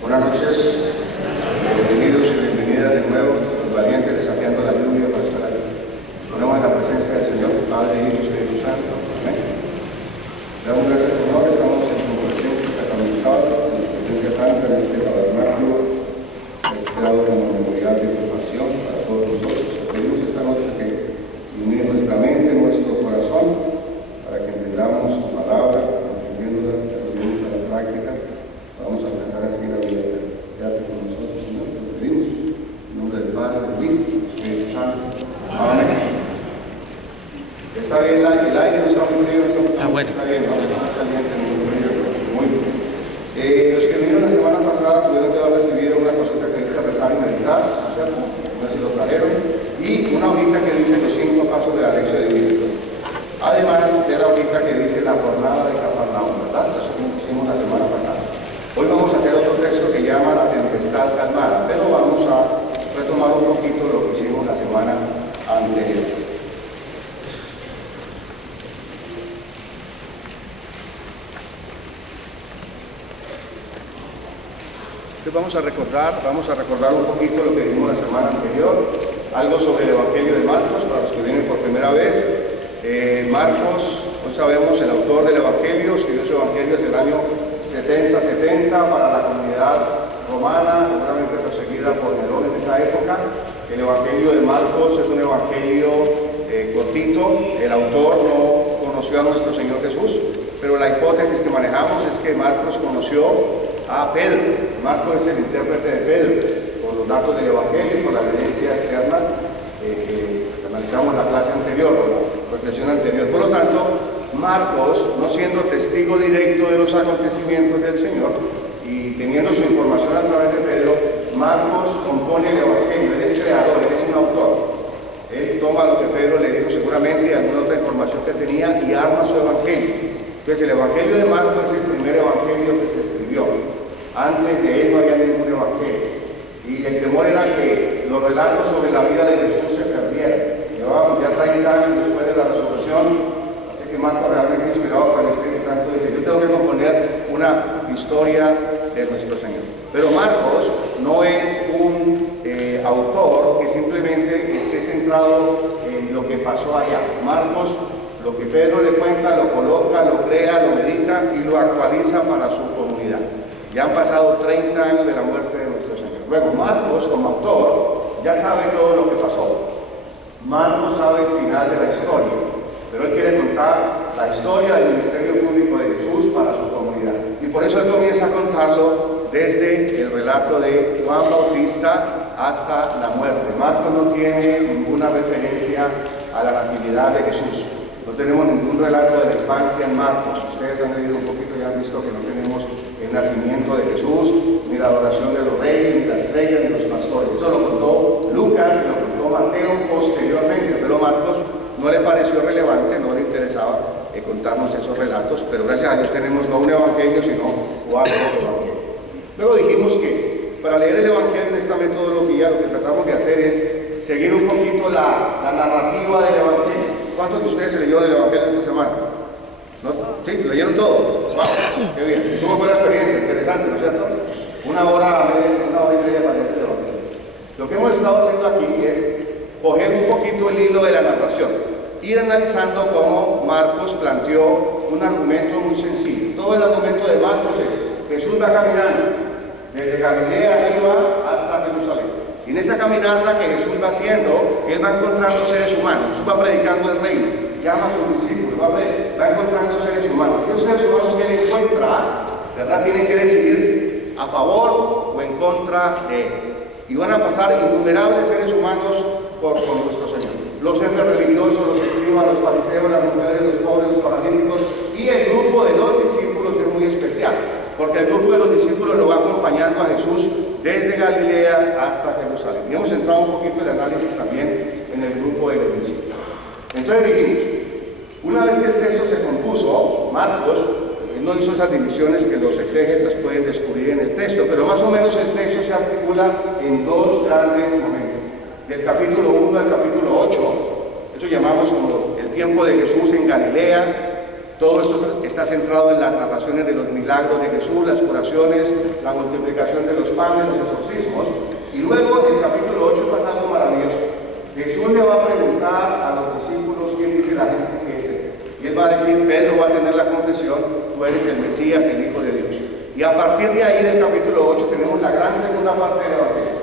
Buenas noches, bienvenidos y bienvenidas de nuevo, los valientes desafiando la lluvia para estar aquí. Ponemos en la presencia del Señor, Padre, Hijo y Espíritu Santo. Amén. Damos gracias, Señor, estamos en tu presencia sacramental, en tu presencia santa, en este tabernáculo, registrado en la memorial de tu pasión para todos nosotros. Pedimos esta noche que ilumine nuestra mente, nuestro corazón, para que entendamos tu palabra, entendiéndola, trayéndola a la práctica. Vamos a tratar así la vida. Quédate con nosotros, Señor, te lo pedimos. En nombre del Padre, del Hijo y del Espíritu Santo. Amén. Está bien, el aire no está muy frío, está bueno. Está bien, no está caliente, muy frío, muy bien. Los que vinieron la semana pasada tuvieron que recibir una cosita que dice rezar y meditar, ¿no es cierto? No sé si lo trajeron. Y una hojita que dice los 5 pasos de la lección de vida. Además de la hojita que dice la jornada de Cafarnaúm, ¿verdad? Eso es lo que hicimos la semana pasada. Hoy vamos a hacer otro texto que llama La tempestad calmada, pero vamos a retomar un poquito lo que hicimos la semana anterior. Entonces vamos a recordar un poquito lo que vimos la semana anterior, algo sobre el Evangelio de Marcos, para los que vienen por primera vez. Marcos, no sabemos, el autor del Evangelio, escribió su Evangelio hacia el año 60, 70 para la comunidad romana, seguramente perseguida por Nerón en esa época. El Evangelio de Marcos es un evangelio cortito. El autor no conoció a nuestro Señor Jesús, pero la hipótesis que manejamos es que Marcos conoció a Pedro. Marcos es el intérprete de Pedro, por los datos del Evangelio y por la evidencia externa que analizamos en la clase anterior, la reflexión anterior. Por lo tanto, Marcos, no siendo testigo directo de los acontecimientos del Señor y teniendo su información a través de Pedro, Marcos compone el Evangelio. Él es creador, él es un autor. Él toma lo que Pedro le dijo seguramente y alguna otra información que tenía y arma su Evangelio. Entonces el Evangelio de Marcos es el primer Evangelio que se escribió. Antes de él no había ningún Evangelio. Y el temor era que los relatos sobre la vida de Jesús se perdieran. Llevábamos ya 30 años después de la resurrección. Que Marcos realmente inspirado por el Espíritu Santo dice: yo tengo que componer una historia de nuestro Señor. Pero Marcos no es un autor que simplemente esté centrado en lo que pasó allá. Marcos, lo que Pedro le cuenta, lo coloca, lo crea, lo medita y lo actualiza para su comunidad. Ya han pasado 30 años de la muerte de nuestro Señor. Luego Marcos, como autor, ya sabe todo lo que pasó. Marcos sabe el final de la historia, pero él quiere contar la historia del ministerio público de Jesús para su comunidad. Y por eso él comienza a contarlo desde el relato de Juan Bautista hasta la muerte. Marcos no tiene ninguna referencia a la natividad de Jesús. No tenemos ningún relato de la infancia en Marcos. Ustedes han leído un poquito y han visto que no tenemos el nacimiento de Jesús, ni la adoración de los reyes, ni la estrella, ni los pastores. Eso lo contó Lucas, lo contó Mateo posteriormente, pero Marcos no le pareció relevante, no le interesaba contarnos esos relatos, pero gracias a Dios tenemos no un evangelio, sino 4 evangelios. Luego dijimos que para leer el evangelio en esta metodología lo que tratamos de hacer es seguir un poquito la narrativa del evangelio. ¿Cuántos de ustedes se leyó del evangelio esta semana? ¿No? ¿Sí? ¿Leyeron todo? ¡Wow! ¡Qué bien! ¿Cómo fue la experiencia? Interesante, ¿no es cierto? Una hora y media para este evangelio. Lo que hemos estado haciendo aquí es coger un poquito el hilo de la narración, ir analizando cómo Marcos planteó un argumento muy sencillo. Todo el argumento de Marcos es: Jesús va caminando desde Galilea arriba hasta Jerusalén. Y en esa caminata que Jesús va haciendo, él va encontrando seres humanos. Jesús va predicando el reino, llama a sus discípulos, va encontrando seres humanos. Esos seres humanos que él encuentra, ¿verdad?, tienen que decidirse a favor o en contra de él. Y van a pasar innumerables seres humanos por nuestro Señor. Los jefes religiosos, los escribas, los fariseos, las mujeres, los pobres, los paralíticos, y el grupo de los discípulos es muy especial, porque el grupo de los discípulos lo va acompañando a Jesús desde Galilea hasta Jerusalén. Y hemos entrado un poquito en el análisis también en el grupo de los discípulos. Entonces dijimos, una vez que el texto se compuso, Marcos no hizo esas divisiones que los exégetas pueden descubrir en el texto, pero más o menos el texto se articula en 2 grandes momentos. Del capítulo 1 al capítulo 8, eso llamamos como el tiempo de Jesús en Galilea, Todo esto está centrado en las narraciones de los milagros de Jesús, las curaciones, la multiplicación de los panes, los exorcismos. Y luego, en el capítulo 8 pasa algo maravilloso. Jesús le va a preguntar a los discípulos quién dice la gente que es él. Y él va a decir, Pedro va a tener la confesión, tú eres el Mesías, el Hijo de Dios. Y a partir de ahí, del capítulo 8, tenemos la gran segunda parte del Evangelio,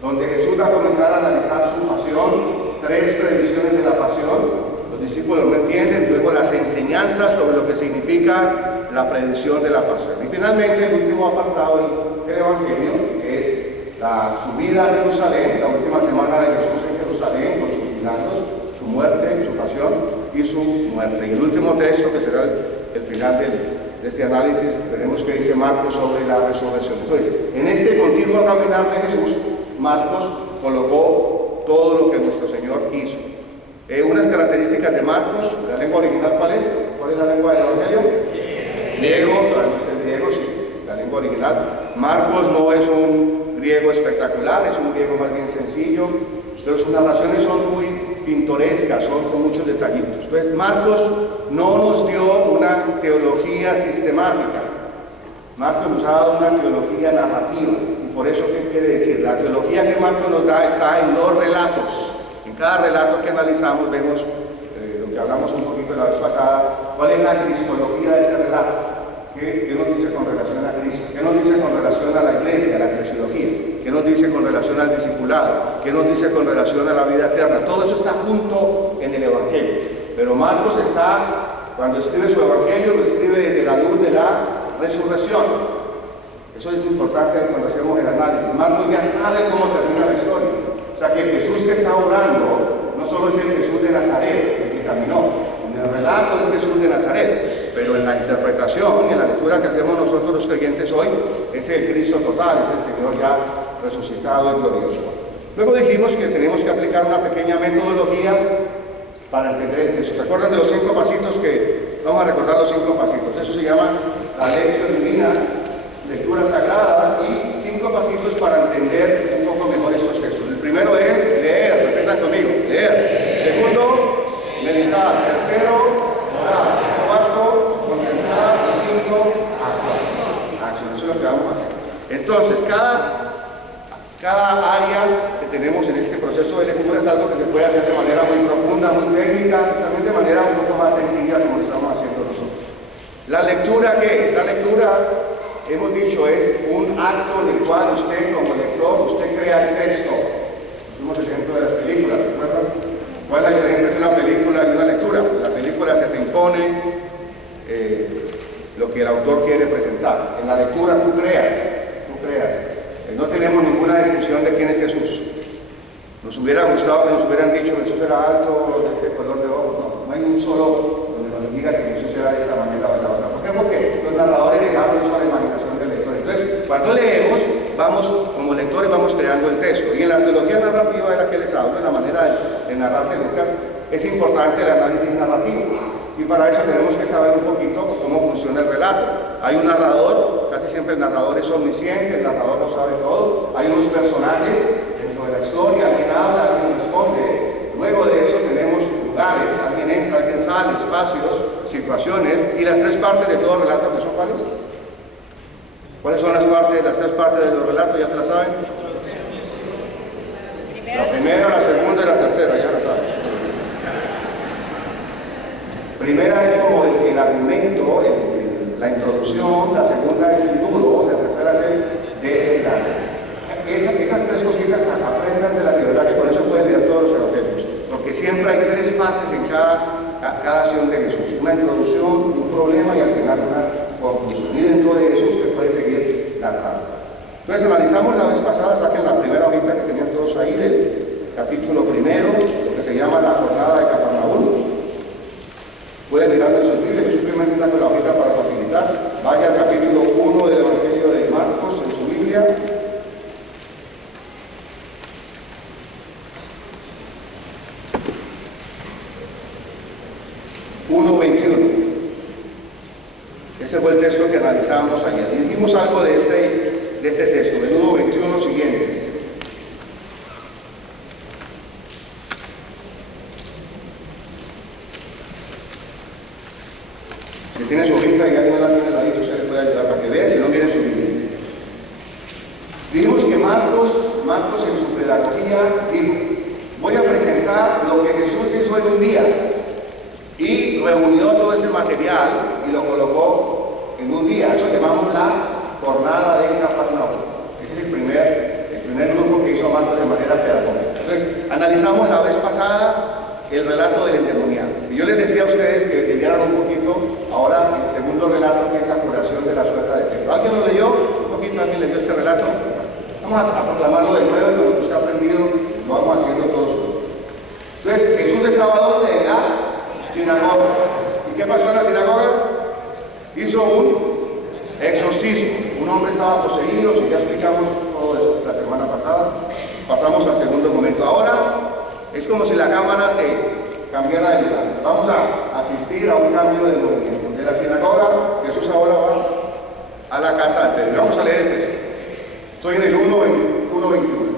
donde Jesús va a comenzar a analizar su pasión, 3 predicciones de la pasión. Los discípulos no entienden, luego las enseñanzas sobre lo que significa la predicción de la pasión. Y finalmente, el último apartado del Evangelio es la subida a Jerusalén, la última semana de Jesús en Jerusalén, con sus milagros, su muerte, su pasión y su muerte. Y el último texto, que será el final de este análisis, veremos qué dice Marcos sobre la resurrección. Entonces, en este continuo caminar de Jesús, Marcos colocó todo lo que nuestro Señor hizo. Unas características de Marcos, la lengua original, ¿cuál es? ¿Cuál es la lengua del Evangelio? Griego, sabemos que el griego, sí, la lengua original. Marcos no es un griego espectacular, es un griego más bien sencillo, pero sus narraciones son muy pintorescas, son con muchos detallitos. Entonces, Marcos no nos dio una teología sistemática. Marcos nos ha dado una teología narrativa. Y por eso, ¿qué quiere decir? La teología que Marcos nos da está en 2 relatos. En cada relato que analizamos vemos, lo que hablamos un poquito la vez pasada, cuál es la cristología de este relato. ¿Qué nos dice con relación a Cristo? ¿Qué nos dice con relación a la iglesia, a la cristología? ¿Qué nos dice con relación al discipulado? ¿Qué nos dice con relación a la vida eterna? Todo eso está junto en el Evangelio. Pero Marcos cuando escribe su Evangelio, lo escribe desde la luz de la resurrección. Eso es importante cuando hacemos el análisis. Marcos ya sabe cómo termina la historia. O sea que Jesús que está orando no solo es el Jesús de Nazaret, el que caminó. En el relato es Jesús de Nazaret, pero en la interpretación y en la lectura que hacemos nosotros los creyentes hoy, es el Cristo total, es el Señor ya resucitado y glorioso. Luego dijimos que tenemos que aplicar una pequeña metodología para entender el texto. ¿Se acuerdan de los 5 pasitos que vamos a recordar los 5 pasitos? Eso se llama la lección divina, lectura sagrada y 5 pasitos para entender un poco mejor estos textos. El primero es leer, repitan conmigo, leer. Segundo, meditar. Tercero, orar. Cuarto, contemplar. Quinto, actuar. Acción, eso es lo que vamos a hacer. Entonces, cada área que tenemos en este proceso de lectura es algo que se puede hacer de manera muy profunda, muy técnica, también de manera un poco más sencilla como lo estamos haciendo nosotros. La lectura, ¿qué es? La lectura, hemos dicho, es un acto en el cual usted como lector, usted crea el texto. Vimos el ejemplo de las películas, ¿recuerdan? ¿Cuál es la diferencia entre una película y una lectura? La película se te impone lo que el autor quiere presentar. En la lectura tú creas. No tenemos ninguna descripción de quién es Jesús. Nos hubiera gustado que nos hubieran dicho que Jesús era alto, de este color de ojos. No hay un solo donde nos diga que Jesús era de esta manera o de la otra. ¿Por qué? Porque los narradores le dan eso a la imaginación del lector. Entonces, cuando leemos, como lectores vamos creando el texto. Y en la teología narrativa de la que les hablo, en la manera de narrar de Lucas, es importante el análisis narrativo. Y para eso tenemos que saber un poquito cómo funciona el relato. Hay un narrador, casi siempre el narrador es omnisciente, el narrador lo sabe todo. Hay unos personajes dentro de la historia, alguien habla, alguien responde. Luego de eso tenemos lugares, alguien entra, alguien sale, espacios, situaciones. Y las 3 partes de todo relato, ¿qué son cuáles? ¿Cuáles son las 3 partes de los relatos? ¿Ya se las saben? La primera, la segunda y la tercera, ya la saben. Primera es como el argumento, la introducción, la segunda es el nudo, la tercera es el desenlace. Esas 3 cositas apréndanselas de verdad que con eso pueden leer todos los evangelios, porque siempre hay 3 partes en cada acción de Jesús, una introducción, un problema y al final una conclusión. Y dentro de eso usted puede seguir la trama. Entonces analizamos la vez pasada, saquen la primera hojita que tenían todos ahí del capítulo 1, lo que se llama la jornada de Capernaum. Pueden mirarlo en sus Biblias, yo simplemente saco la hojita para facilitar. Vaya al capítulo 1 del Evangelio de Marcos en su Biblia. Ese fue el texto que analizamos ayer. Y dijimos algo de este texto, del 1:21 siguientes. Marcos en su pedagogía dijo, voy a presentar lo que Jesús hizo en un día. Y reunió todo ese material y lo colocó en un día. Eso llamamos la jornada de Cafarnaúm. Ese es el primer grupo que hizo Marcos de manera pedagógica. Entonces, analizamos la vez pasada el relato del endemoniado. Y yo les decía a ustedes que leyeran un poquito ahora el segundo relato, que es la curación de la suegra de Pedro. ¿Alguien lo leyó? Un poquito, ¿alguien leyó este relato? Vamos a proclamarlo de nuevo, con lo que usted ha aprendido, lo vamos haciendo todos. Entonces, Jesús estaba ¿dónde? En la sinagoga. ¿Y qué pasó en la sinagoga? Hizo un exorcismo. Un hombre estaba poseído, si ya explicamos todo eso la semana pasada. Pasamos al segundo momento. Ahora es como si la cámara se cambiara de lugar. Vamos a asistir a un cambio de movimiento. De la sinagoga, Jesús ahora va a la casa de Pedro. Vamos a leer el texto. Estoy en el 1:21.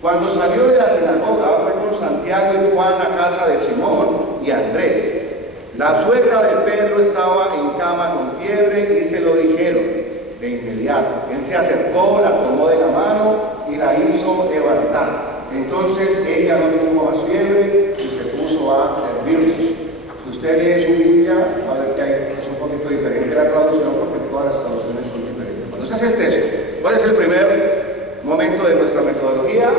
Cuando salió de la sinagoga fue con Santiago y Juan a casa de Simón y Andrés. La suegra de Pedro estaba en cama con fiebre y se lo dijeron de inmediato. Él se acercó, la tomó de la mano y la hizo levantar. Entonces ella no tuvo más fiebre y se puso a servirlos. Si usted lee su Biblia, va a ver que es un poquito diferente la traducción porque todas las traducciones son diferentes. Bueno, ese es el texto. ¿Cuál es el primer momento de nuestra metodología?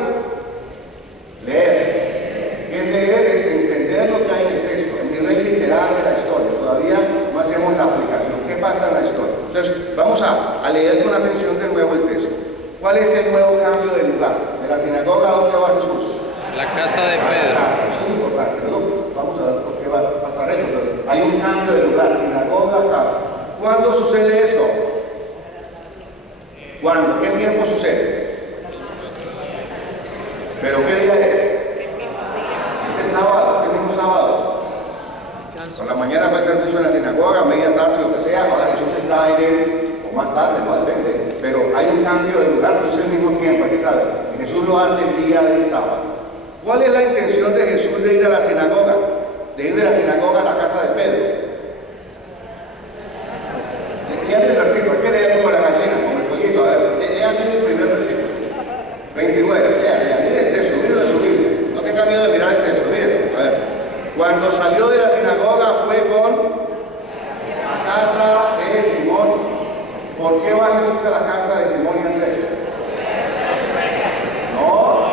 Leer. ¿Qué es leer? Es entender lo que hay en el texto, el nivel literal de la historia. Todavía no hacemos la aplicación. ¿Qué pasa en la historia? Entonces, vamos a leer con atención de nuevo el texto. ¿Cuál es el nuevo cambio de lugar? De la sinagoga, ¿a dónde va Jesús? La casa de Pedro. Es muy importante, ¿no? Vamos a ver por qué va para eso, pero hay un cambio de lugar, sinagoga, casa. ¿Cuándo sucede esto? ¿Cuándo? ¿Qué tiempo sucede? ¿Pero qué día es? ¿Este sábado? ¿Qué mismo sábado? Por la mañana fue servicio en la sinagoga, media tarde, lo que sea. Ahora Jesús está ahí o más tarde, no depende. Pero hay un cambio de lugar, no es el mismo tiempo, aquí sabe. Jesús lo hace el día del sábado. ¿Cuál es la intención de Jesús de ir a la sinagoga? De ir de la sinagoga a la casa de Pedro. Lean el versículo, hay que leer como la gallina, como el pollito. A ver, lean el primer versículo. 29, miren el texto, miren en su Biblia. No tenga miedo de mirar el texto, miren. A ver. Cuando salió de la sinagoga fue con la casa de Simón. ¿Por qué va Jesús a la casa de Simón y Andrés? No.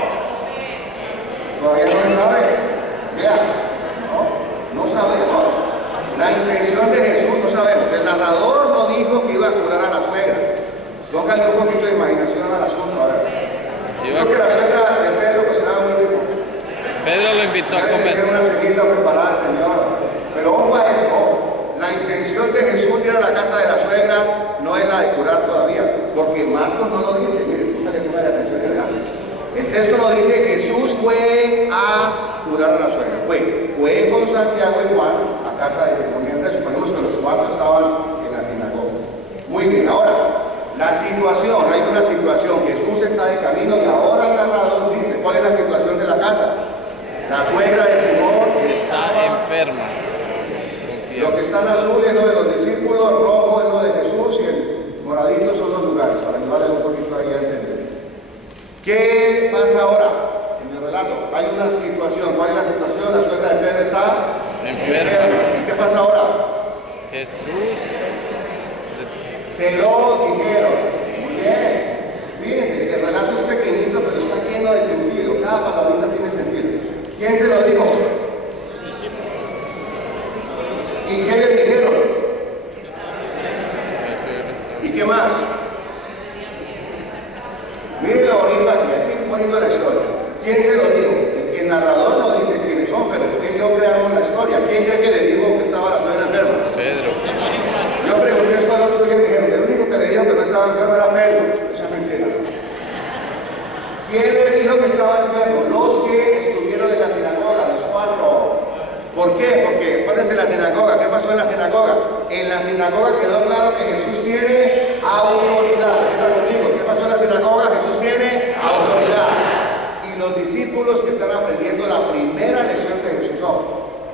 Todavía no se sabe. Mira, no sabemos. La intención de Jesús no sabemos. El narrador no dijo que iba a curar a la suegra. Póngale un poquito de imaginación al asunto. A ver. Creo que la suegra de Pedro cocinaba muy rico. Pedro lo invitó a comer. Tiene una cenita preparada al Señor. Pero ojo a eso. La intención de Jesús de ir a la casa de la suegra no es la de curar todavía. Porque Marcos no lo dice. Mire, póngale atención. El texto nos dice que Jesús fue a curar a la suegra. Fue con Santiago y Juan a casa de Simón y Andrés. Suponemos que los cuatro estaban en la sinagoga. Muy bien, ahora, la situación, hay una situación. Jesús está de camino y ahora el narrador dice, ¿cuál es la situación de la casa? La suegra de Simón está enferma. Lo que está en azul es lo de los discípulos, rojo es lo de Jesús y el moradito son los lugares, para ayudarles un poquito ahí a entender. ¿Qué pasa ahora? En el relato hay una situación. ¿Cuál es la situación? La suegra de Pedro está enferma. ¿Y qué pasa ahora? Jesús se lo dijeron. Muy bien. Fíjense que el relato es pequeñito, pero está lleno de sentido. Cada palabrita tiene sentido. ¿Quién se lo dijo? ¿Y qué le dijeron? ¿Y qué más? Miren lo bonito aquí bonito la historia. ¿Quién se lo dijo? El narrador no dice quiénes son, pero usted y yo creamos la historia. ¿Quién cree que le dijo que estaba la suegra enferma? Pedro. Yo pregunté esto al otro día y me dijeron, el único que le dijo que no estaba enfermo era Pedro. Eso es mentira. ¿Quién le dijo que estaba enfermo? Los que estuvieron en la sinagoga, los cuatro. ¿Por qué? Porque, acuérdense la sinagoga. ¿Qué pasó en la sinagoga? En la sinagoga quedó claro que Jesús tiene autoridad. ¿Qué pasó en la sinagoga? Jesús tiene autoridad. Y los discípulos que están aprendiendo la primera lección de Jesús.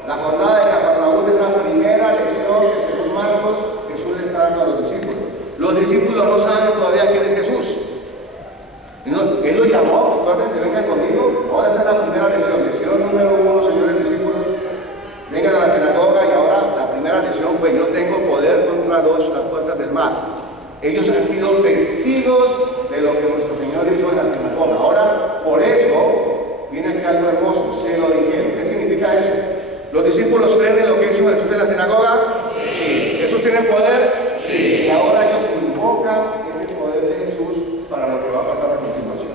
La jornada de Cafarnaúm es la primera lección que según Marcos Jesús le está dando a los discípulos. Los discípulos no saben todavía quién es Jesús. Y no los llamó, entonces vengan conmigo. Ahora esta es la primera lección, lección número 1, señores discípulos. Vengan a la sinagoga y ahora la primera lección fue: yo tengo poder contra las fuerzas del mal. Ellos han sido testigos de lo que nuestro Señor hizo en la sinagoga. Ahora, por eso, viene aquí algo hermoso, se lo dijeron. ¿Qué significa eso? ¿Los discípulos creen en lo que hizo Jesús en la sinagoga? Sí. ¿Jesús tiene poder? Sí. Y ahora ellos invocan ese poder de Jesús para lo que va a pasar a continuación.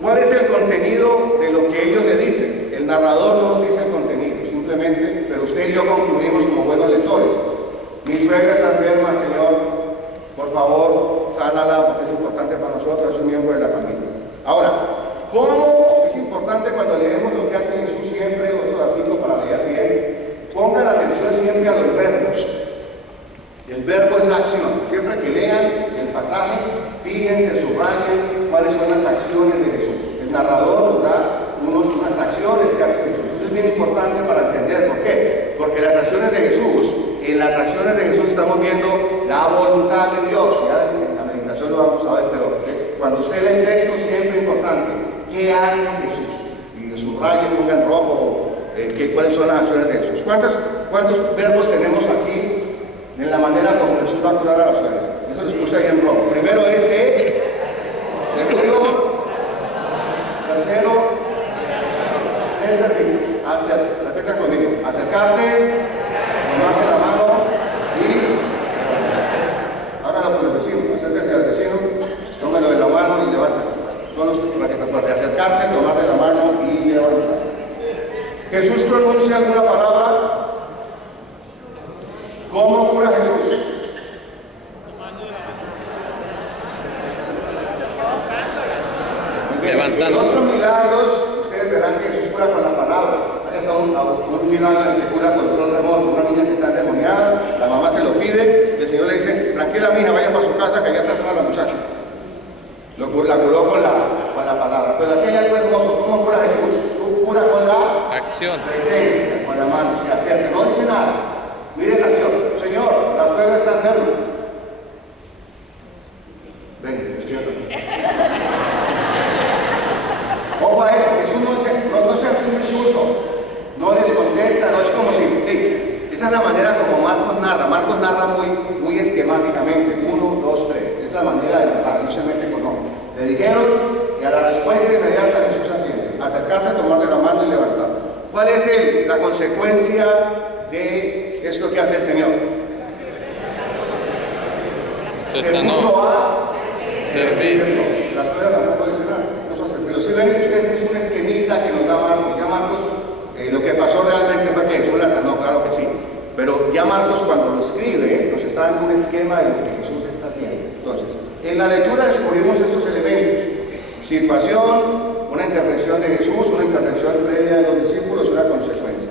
¿Cuál es el contenido de lo que ellos le dicen? El narrador no nos dice el contenido, simplemente, pero usted y yo concluimos como buenos lectores. Mi suegra está enferma, Señor. Por favor, sánala, porque es importante para nosotros, es un miembro de la familia. Ahora, ¿cómo es importante cuando leemos lo que hace Jesús siempre, otro artículo para leer bien? Pongan atención siempre a los verbos. El verbo es la acción. Siempre que lean el pasaje, fíjense, subrayen cuáles son las acciones de Jesús. El narrador nos da unas acciones que hace Jesús. Eso es bien importante para entender. ¿Por qué? Porque las acciones de Jesús, en las acciones de Jesús estamos viendo la voluntad de Dios. Ya en la meditación lo vamos a ver, pero cuando usted lee el texto siempre es importante. ¿Qué hace Jesús? Y subraye, ponga en rojo cuáles son las acciones de Jesús. ¿Cuántos verbos tenemos aquí en la manera como Jesús va a curar a la suegra? Eso les puse ahí en rojo. Primero es segundo, tercero, es repito, repita conmigo, acercarse, tomarse la mano y hágalo con el vecino, acérquese al vecino, tómelo de la mano y levántalo. Son los que acercarse, tomarle la mano y levantar. Jesús pronuncia alguna palabra. ¿Cómo cura Jesús? Levantando. En otros milagros, ustedes verán que Jesús cura con la palabra. Hay hasta un milagro que cura con un remoto, una niña que está endemoniada, la mamá se lo pide, y el Señor le dice: tranquila mija, vaya para su casa que ya está sana la muchacha. La curó con la palabra. Pero aquí hay algo hermoso. ¿Cómo cura Jesús? Tú cura con la Acción. presencia, con la mano, se acerca, no dice nada. Miren la acción. Señor, la suegra está enferma. Ven, estoy acá. Ojo a eso, Jesús no se hace un discurso, no les contesta, no es como si... esa es la manera como Marcos narra muy esquemáticamente, 1, 2, 3, es la manera de narrar, no se mete con nombre. Le dijeron y a la respuesta inmediata Jesús atiende, acercarse, tomarle la mano y levantar. ¿Cuál es la consecuencia de esto que hace el Señor? Se sanó. Servir. La suegra tampoco dice nada. Pero si ven, este es una esquemita que nos da Marcos. Ya Marcos, lo que pasó realmente fue que Jesús la sanó, claro que sí. Pero ya Marcos, cuando lo escribe, nos está dando un esquema de lo que Jesús está haciendo. Entonces, en la lectura descubrimos estos elementos: situación, una intervención de Jesús, una intervención previa de los discípulos, una consecuencia.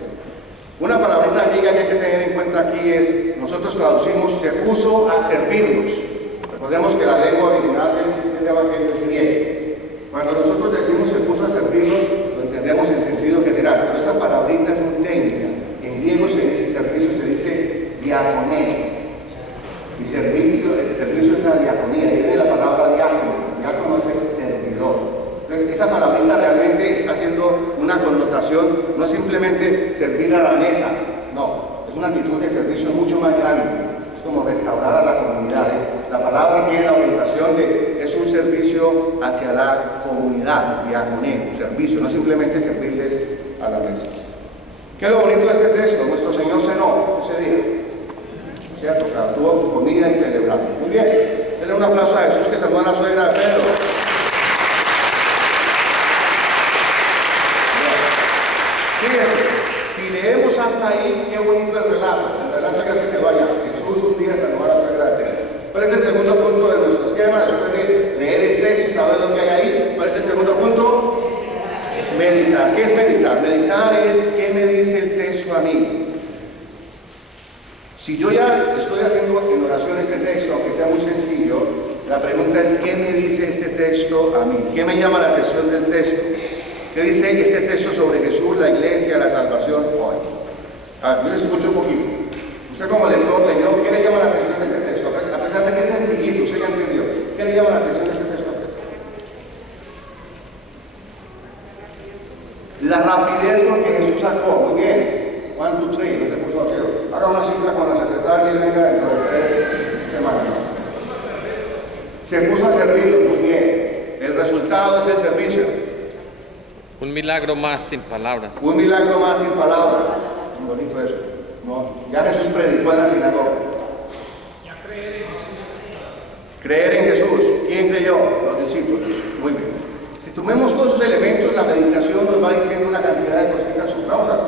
Una palabrita griega que hay que tener en cuenta aquí es: nosotros traducimos se puso a servirnos. Recordemos que la lengua original del Evangelio es griego. Cuando nosotros decimos se puso a servirnos, lo entendemos en sentido general, pero esa palabrita es muy técnica. En griego se dice servicio, se dice diaconeo. Y el servicio es la diaconía, y viene la palabra diácono. Diácono es servidor. Entonces, esa palabrita realmente está haciendo una connotación, no simplemente servir a la mesa, no, es una actitud de servicio mucho más grande. Es como restaurar a la comunidad. La palabra tiene la orientación de, es un servicio hacia la comunidad, diaconeo, servicio, no simplemente servirles a la mesa. ¿Qué es lo bonito de este texto? Nuestro Señor cenó ese día, ¿cierto? Tuvo su comida y celebró. Muy bien, denle un aplauso a Jesús que salvó a la suegra de Pedro. Fíjense, si leemos hasta ahí, qué bonito el relato que hace que vaya. Jesús un día salvó a la suegra de Pedro. ¿Cuál es el segundo punto de nuestro esquema? Después de leer el texto y saber lo que hay ahí, ¿cuál es el segundo punto? Meditar. ¿Qué es meditar? Meditar es ¿qué me dice el texto a mí? Si yo ya estoy haciendo en oración este texto, aunque sea muy sencillo, la pregunta es ¿qué me dice este texto a mí? ¿Qué me llama la atención del texto? ¿Qué dice este texto sobre Jesús, la iglesia, la salvación hoy? Yo les escucho un poquito. Usted como lector leyó, ¿qué le llama la atención de este texto? A pesar de que es sencillito, usted ya entendió. ¿Qué le llama la atención de este texto? La rapidez con que Jesús actuó. Muy bien. 1, 2, 3. No se puso a cero. Haga una cita con la secretaria y venga dentro de 3 semanas. Se puso a servirlo. Muy bien. El resultado es el servicio. Un milagro más sin palabras. Un milagro más sin palabras. Muy bonito eso. No. Ya Jesús predicó en la sinagoga. Creer en Jesús. ¿Quién creyó? Los discípulos. Muy bien. Si tomemos todos esos elementos, la meditación nos va diciendo una cantidad de cositas. Vamos a ver.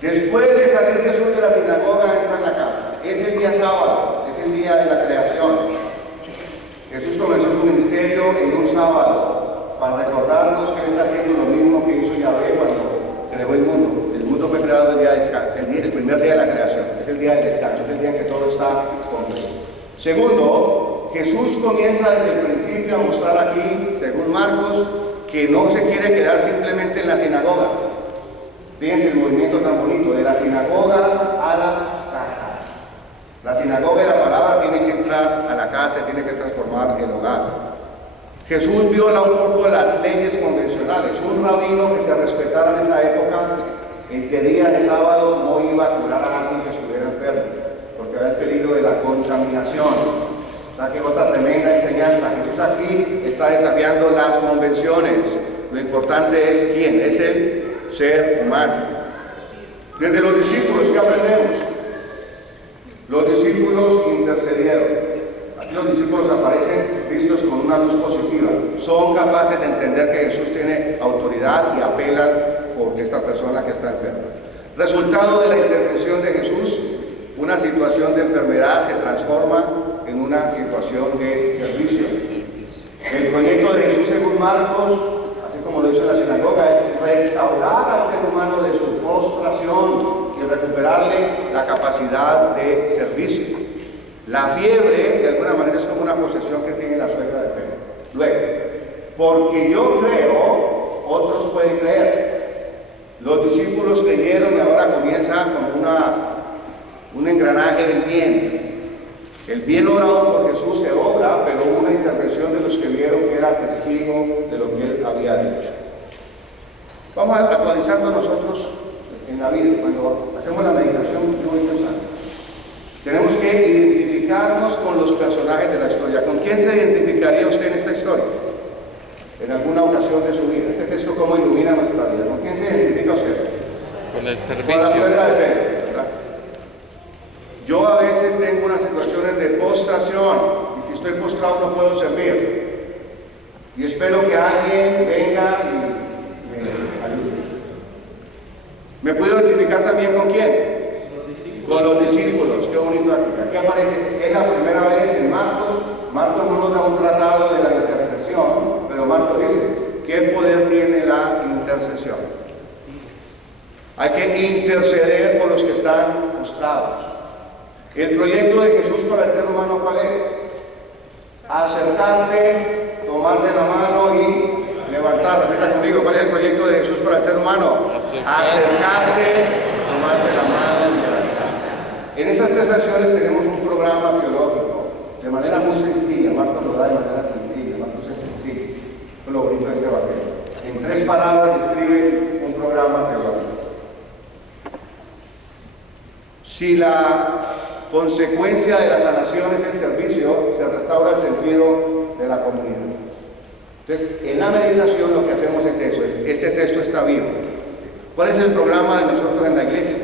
Después de salir Jesús de la sinagoga, entra en la casa. Es el día sábado, es el día de la creación. Jesús comenzó su ministerio en un sábado para recordarnos que Él está haciendo lo mismo que hizo Yahvé cuando creó el mundo. El mundo fue creado el día de descanso, el primer día de la creación. Es el día del descanso, es el día en que todo está completo. Segundo, Jesús comienza desde el principio a mostrar aquí, según Marcos, que no se quiere quedar simplemente en la sinagoga. Fíjense el movimiento tan bonito, de la sinagoga a la casa. La sinagoga y la palabra tiene que entrar a la casa, tiene que transformar el hogar. Jesús viola un poco las leyes convencionales. Un rabino que se respetara en esa época, en que día de sábado no iba a curar a alguien que estuviera enfermo, porque había el peligro de la contaminación. O sea que otra tremenda enseñanza. Jesús aquí está desafiando las convenciones. Lo importante es quién, es el ser humano. Desde los discípulos, ¿qué aprendemos? Los discípulos intercedieron. Aquí los discípulos aparecen vistos con una luz positiva. Son capaces de entender que Jesús tiene autoridad y apelan por esta persona que está enferma. Resultado de la intervención de Jesús, una situación de enfermedad se transforma en una situación de servicio. El proyecto de Jesús según Marcos, como lo hizo en la sinagoga, es restaurar al ser humano de su postración y recuperarle la capacidad de servicio. La fiebre, de alguna manera, es como una posesión que tiene la suegra de fe. Luego, porque yo creo, otros pueden creer. Los discípulos creyeron y ahora comienza como un engranaje del bien. El bien obrado por Jesús se obra, pero hubo una intervención de los que vieron que era testigo de lo que Él había dicho. Vamos a actualizando nosotros en la vida. Cuando hacemos la meditación, muy interesante. Tenemos que identificarnos con los personajes de la historia. ¿Con quién se identificaría usted en esta historia? En alguna ocasión de su vida. Este texto, ¿cómo ilumina nuestra vida? ¿Con quién se identifica usted? Con el Con la servicio. suegra de fe. Yo a veces tengo unas situaciones de postración y si estoy postrado no puedo servir. Y espero que alguien venga y me ayude. ¿Me puedo identificar también con quién? Con los discípulos. Qué bonito aquí. Aquí aparece, es la primera vez en Marcos. Marcos no nos da un tratado de la intercesión, pero Marcos dice, ¿qué poder tiene la intercesión? Hay que interceder por los que están postrados. El proyecto de Jesús para el ser humano, ¿cuál es? Acercarse, tomarle la mano y levantar. Repita conmigo, ¿cuál es el proyecto de Jesús para el ser humano? Acercarse, tomarle la mano y levantar. En esas 3 acciones tenemos un programa teológico, de manera muy sencilla. Marcos lo da de manera sencilla, Marcos es sencillo. Eso es lo bonito de este evangelio. En 3 palabras describe un programa teológico. Si la consecuencia de la sanación es el servicio, se restaura el sentido de la comunidad. Entonces, en la meditación lo que hacemos es eso, este texto está vivo. ¿Cuál es el programa de nosotros en la iglesia?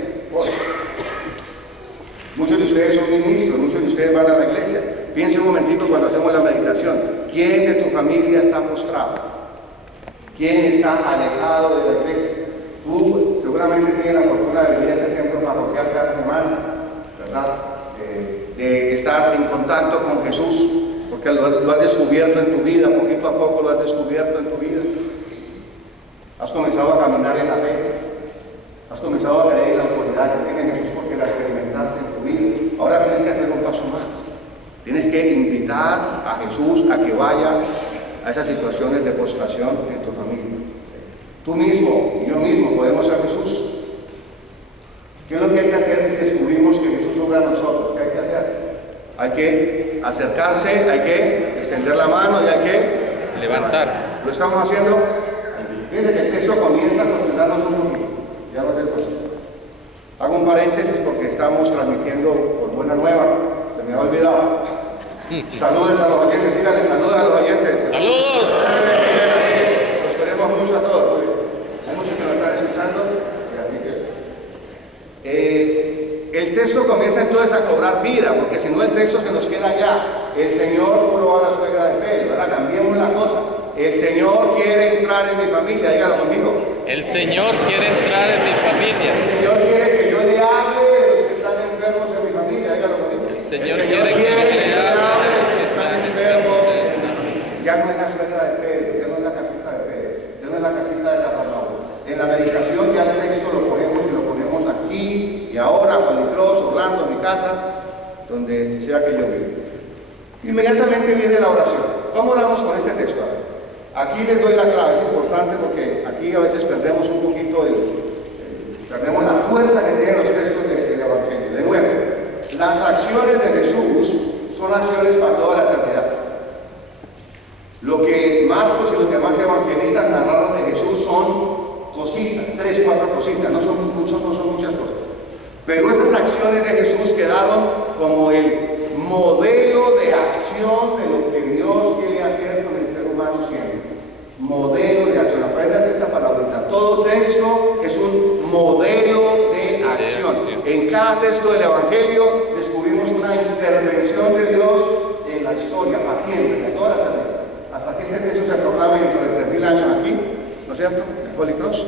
Muchos de ustedes son ministros, muchos de ustedes van a la iglesia. Piensen un momentito cuando hacemos la meditación. ¿Quién de tu familia está postrado? ¿Quién está alejado de la iglesia? Tú seguramente tienes la fortuna de venir a este templo parroquial cada semana, ¿verdad? De estar en contacto con Jesús, porque lo has descubierto en tu vida, poquito a poco lo has descubierto en tu vida. Has comenzado a caminar en la fe, has comenzado a creer en la autoridad que tiene Jesús porque la experimentaste en tu vida. Ahora tienes que hacer un paso más. Tienes que invitar a Jesús a que vaya a esas situaciones de postración en tu familia. Tú mismo y yo mismo podemos ser Jesús. ¿Qué es lo que hay que hacer si descubrimos que Jesús obra a nosotros? ¿Qué hay que hacer? Hay que acercarse, hay que extender la mano y hay que Levantar. ¿Lo estamos haciendo? Fíjense que el texto comienza a cuestionarnos un poquito. Ya no sé el proceso. Hago un paréntesis porque estamos transmitiendo por Buena Nueva. Se me ha olvidado. Saludos a los oyentes, díganle saludos a los oyentes. ¡Saludos! Los queremos mucho a todos. Hay muchos que nos están escuchando. El texto comienza entonces a cobrar vida, porque si no el texto se nos queda allá. El Señor curó a la suegra de Pedro. Ahora cambiemos la cosa. El Señor quiere entrar en mi familia, dígalo conmigo. El Señor quiere entrar en mi familia. El Señor quiere que yo le hable de los que están enfermos en mi familia, dígalo conmigo. El Señor quiere que yo le hable de los que están enfermos en mi familia. Ya no es la suegra de Pedro, ya no es la casita de Pedro, ya no es la casita de Capernaum. En la meditación ya el texto lo ponemos y lo ponemos aquí y ahora, Juan Licros, Orlando, en mi casa, donde sea que yo viva. Inmediatamente viene la oración. ¿Cómo oramos con este texto? Aquí les doy la clave, es importante porque aquí a veces perdemos un poquito perdemos la fuerza que tienen los textos del Evangelio. De nuevo, las acciones de Jesús son acciones para toda la eternidad. Lo que Marcos y los demás evangelistas narraron de Jesús son cositas, 3, 4 cositas, no son muchas cosas. Pero esas acciones de Jesús quedaron como el modelo de acción de lo que Dios quiere hacer con el ser humano siempre. Modelo de acción. Aprendas esta palabrita. Todo texto es un modelo de acción. En cada texto del Evangelio descubrimos una intervención de Dios en la historia, para siempre, en toda la eternidad. Hasta que este texto se proclame dentro de 3000 años aquí, ¿no es cierto? En Holy Cross.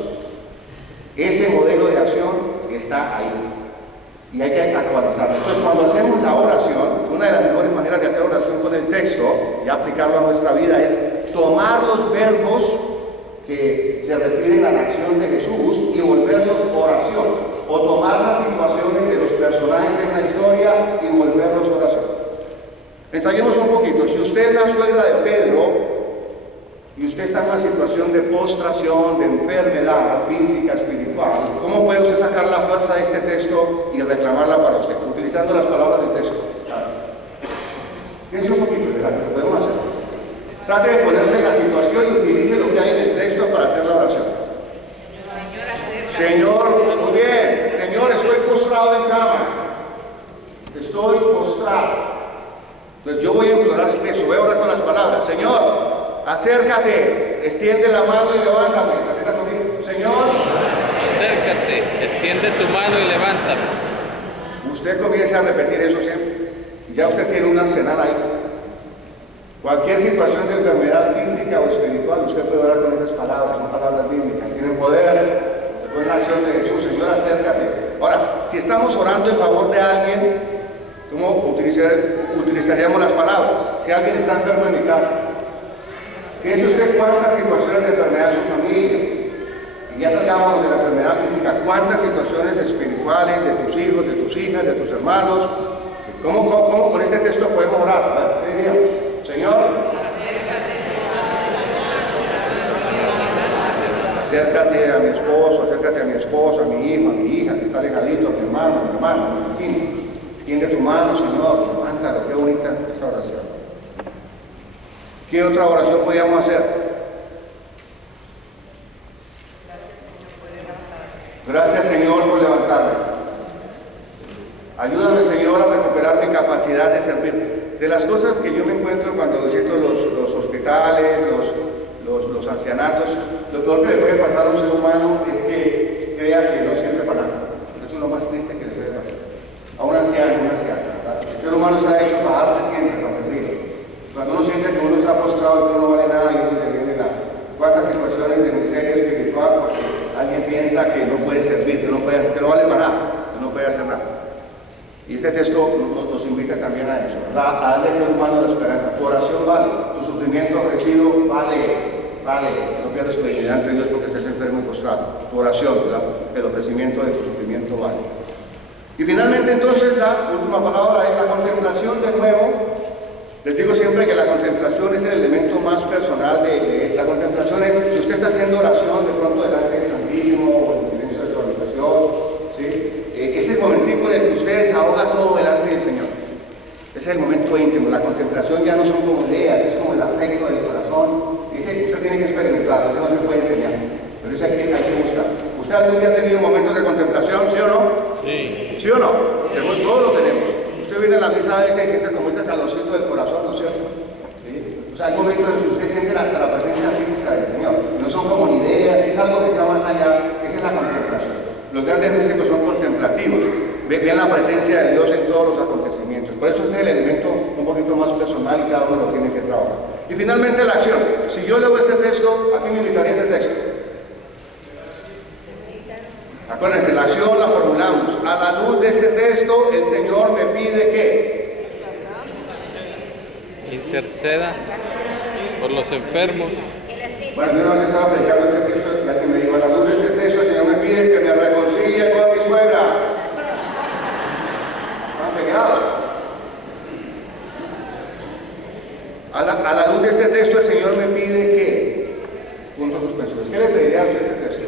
Ese modelo de acción está ahí. Y hay que actualizarlo. Entonces, cuando hacemos la oración, una de las mejores maneras de hacer oración con el texto y aplicarlo a nuestra vida es tomar los verbos que se refieren a la acción de Jesús y volverlos oración, o tomar las situaciones de los personajes en la historia y volverlos oración. Ensayemos un poquito. Si usted es la suegra de Pedro y usted está en una situación de postración, de enfermedad física, espiritual, ¿cómo puede usted sacar la fuerza de este texto y reclamarla para usted? Utilizando las palabras del texto. Piense un poquito, ¿verdad? Lo podemos hacer. Trate de ponerse en la situación y utilice lo que hay en el texto para hacer la oración. Señor, muy bien. Señor, estoy postrado en cama. Estoy postrado. Entonces yo voy a implorar el texto, voy a orar con las palabras. Señor, acércate, extiende la mano y levántame. Señor, acércate, extiende tu mano y levántame. Usted comience a repetir eso siempre. Ya usted tiene un arsenal ahí. Cualquier situación de enfermedad física o espiritual, usted puede orar con esas palabras, son palabras bíblicas, tienen poder. Fue una acción de Jesús. Señor, acércate. Ahora, si estamos orando en favor de alguien, ¿cómo utilizaríamos las palabras? Si alguien está enfermo en mi casa, piense usted cuántas situaciones de enfermedad en su familia, y ya tratamos de la enfermedad física, cuántas situaciones espirituales de tus hijos, de tus hijas, de tus hermanos. ¿Cómo con este texto podemos orar? ¿Qué diríamos? Señor, acércate a mi esposo, acércate a mi esposa, a mi hijo, a mi hija, que está alejadito, a mi hermano, a mi vecino. Extiende tu mano, Señor, levántalo. Qué bonita esa oración. ¿Qué otra oración podríamos hacer? Gracias, Señor, por levantarme. Ayúdame, Señor, a recuperar mi capacidad de servir. De las cosas que yo me encuentro cuando visito los hospitales, los ancianatos, lo peor que le puede pasar a un ser humano es que crea que no sirve para nada. Eso es lo más triste que le puede pasar a un anciano, una anciana, ¿verdad? El ser humano está hecho para darte siempre, para servir. Cuando uno siente que uno está postrado y que uno no vale nada, y uno le viene cuántas situaciones de miseria espiritual porque alguien piensa que no puede servir, que no vale para nada, que no puede hacer nada. Y este texto nos invita también a eso, ¿verdad? A darle al ser humano la esperanza. Tu oración vale, tu sufrimiento ofrecido vale. No pierdas tu dignidad ante Dios porque estés enfermo y postrado. Tu oración, ¿verdad? El ofrecimiento de tu sufrimiento vale. Y finalmente entonces la última palabra es la contemplación de nuevo. Les digo siempre que la contemplación es el elemento más personal de esta contemplación. Es si usted está haciendo oración de pronto delante del Santísimo o en el silencio de su habitación, ¿sí? Es el momentico en el que usted desahoga todo delante del Señor. Ese es el momento íntimo. La contemplación ya no son como ideas, es como el afecto del corazón. Dice que usted tiene que experimentarlo, eso no se puede enseñar. algún día ha tenido momentos de contemplación, sí o no? Sí. ¿Sí o no? Todos lo tenemos. Usted viene a la misa a veces y siente como ese calorcito del corazón, ¿no es cierto? ¿Sí? O sea, hay momentos en que usted siente hasta la presencia física del Señor. No son como ni ideas, es algo que está más allá, esa es la contemplación. Los grandes místicos son contemplativos, ven la presencia de Dios en todos los acontecimientos. Por eso este es el elemento un poquito más personal y cada uno lo tiene que trabajar. Y finalmente la acción. Si yo leo este texto, ¿a qué me invitaría ese texto? Acuérdense, la acción la formulamos. A la luz de este texto, el Señor me pide ¿qué? Interceda por los enfermos. Bueno, yo no estaba predicando este texto, ya que me dijo, a la luz de este texto, el Señor me pide que me reconcilie con mi suegra. ¿Están pegados? A la luz de este texto, el Señor me pide que, puntos suspensivos, ¿qué le pediría a usted este texto?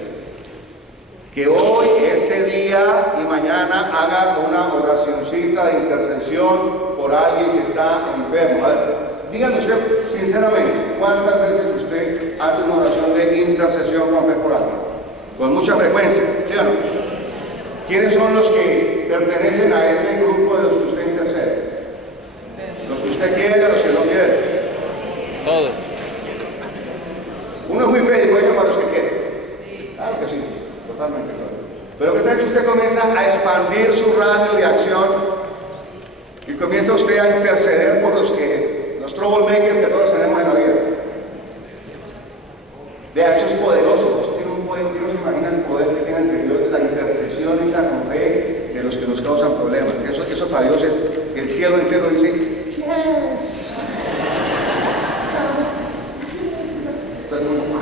Que hoy, este día y mañana haga una oracioncita de intercesión por alguien que está enfermo. A ver, díganme usted sinceramente, ¿cuántas veces usted hace una oración de intercesión con fe por alguien? Con mucha frecuencia, ¿sí o no? ¿Quiénes son los que pertenecen a ese grupo de los que usted intercede? Los que usted quiere, los que no quiere. Todos. Uno es muy pedigüeño para los que quiere. Claro que sí. Totalmente claro. Pero ¿qué tal si usted comienza a expandir su radio de acción y comienza usted a interceder por los troublemakers que todos tenemos en la vida? De actos poderosos. Tiene un poder, Dios imagina el poder que tiene entre Dios de la intercesión y la con fe de los que nos causan problemas. Eso para Dios es, el cielo entero dice, yes. Todo el mundo,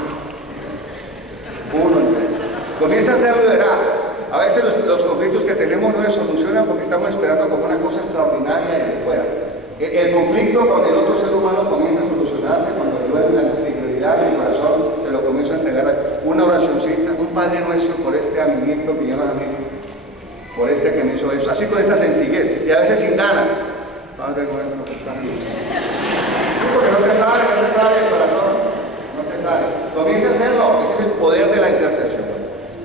uno entre. Comienza a hacerlo y verá. A veces los conflictos que tenemos no se solucionan porque estamos esperando como una cosa extraordinaria de fuera. El conflicto con el otro ser humano comienza a solucionarse cuando yo en la integridad de mi corazón se lo comienzo a entregar. Una oracioncita, un Padre Nuestro por este amiguito que llama amigo, por este que me hizo eso, así con esa sencillez y a veces sin ganas. Padre Nuestro que está aquí. Porque no te sale el corazón, no te sale. Comienza a hacerlo, ese es el poder de la intercesión.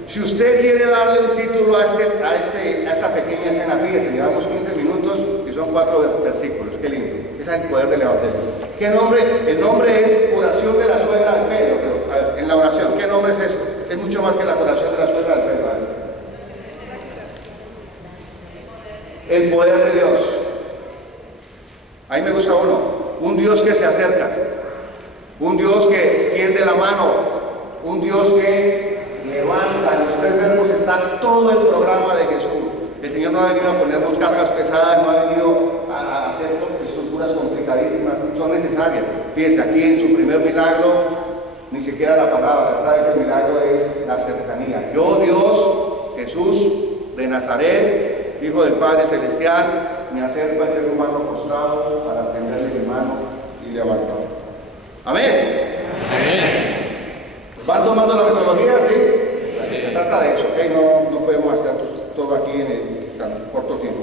Si usted quiere darle un título a esta pequeña escena, fíjese, llevamos 15 minutos y son 4 versículos, qué lindo. Ese es el poder del Evangelio. ¿Qué nombre? El nombre es oración de la suegra de Pedro. Pero, a ver, en la oración, ¿qué nombre es eso? Es mucho más que la oración de la suegra de Pedro. El poder de Dios. A mí me gusta uno, un Dios que se acerca, un Dios que tiende la mano, un Dios que levanta. En los 3 verbos está todo el programa de Jesús. El Señor no ha venido a ponernos cargas pesadas, no ha venido a hacer estructuras complicadísimas, son necesarias. Fíjense, aquí en su primer milagro, ni siquiera la palabra, ¿sabes? El milagro es la cercanía. Yo, Dios, Jesús de Nazaret, Hijo del Padre Celestial, me acerco al ser humano postrado para tenderle mi mano y levantarlo. Amén. Amén. ¿Van tomando la metodología? ¿Sí? Se trata de eso, ¿ok? No podemos hacer todo aquí en tan corto tiempo.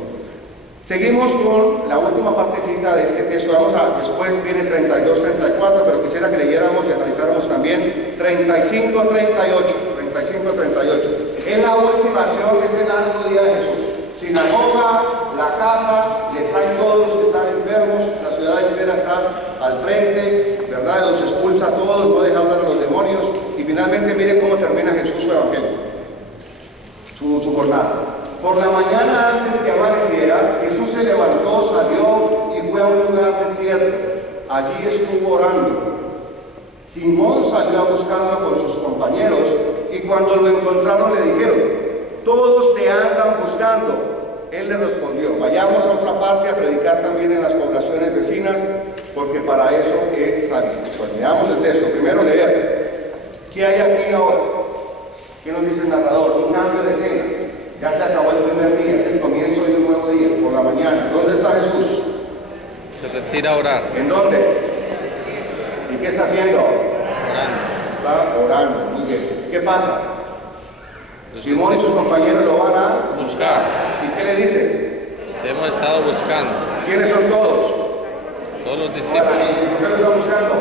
Seguimos con la última partecita de este texto. Después viene 32, 34, pero quisiera que leyéramos y analizáramos también 35, 38. Es la última acción de este largo día de Jesús. Sinagoga, la casa, le traen todos los que están enfermos, la ciudad entera está al frente, ¿verdad? Los expulsa a todos, no deja hablar a los demonios. Y finalmente miren cómo termina Jesús su evangelio, su jornada. Por la mañana antes que amaneciera, Jesús se levantó, salió y fue a un lugar desierto. Allí estuvo orando. Simón salió a buscarlo con sus compañeros y cuando lo encontraron le dijeron, todos te andan buscando. Él le respondió, vayamos a otra parte a predicar también en las poblaciones vecinas, porque para eso he salido. Pues leamos el texto, primero leer. ¿Qué hay aquí ahora? ¿Qué nos dice el narrador? Un cambio de escena. Ya se acabó el primer día, es el comienzo de un nuevo día, por la mañana. ¿Dónde está Jesús? Se retira a orar. ¿En dónde? ¿Y qué está haciendo? Orando. Está orando, muy bien. ¿Qué pasa? Simón y sus compañeros lo van a buscar. ¿Y qué le dicen? Te hemos estado buscando. ¿Quiénes son todos? Todos los discípulos. ¿Por qué lo están buscando?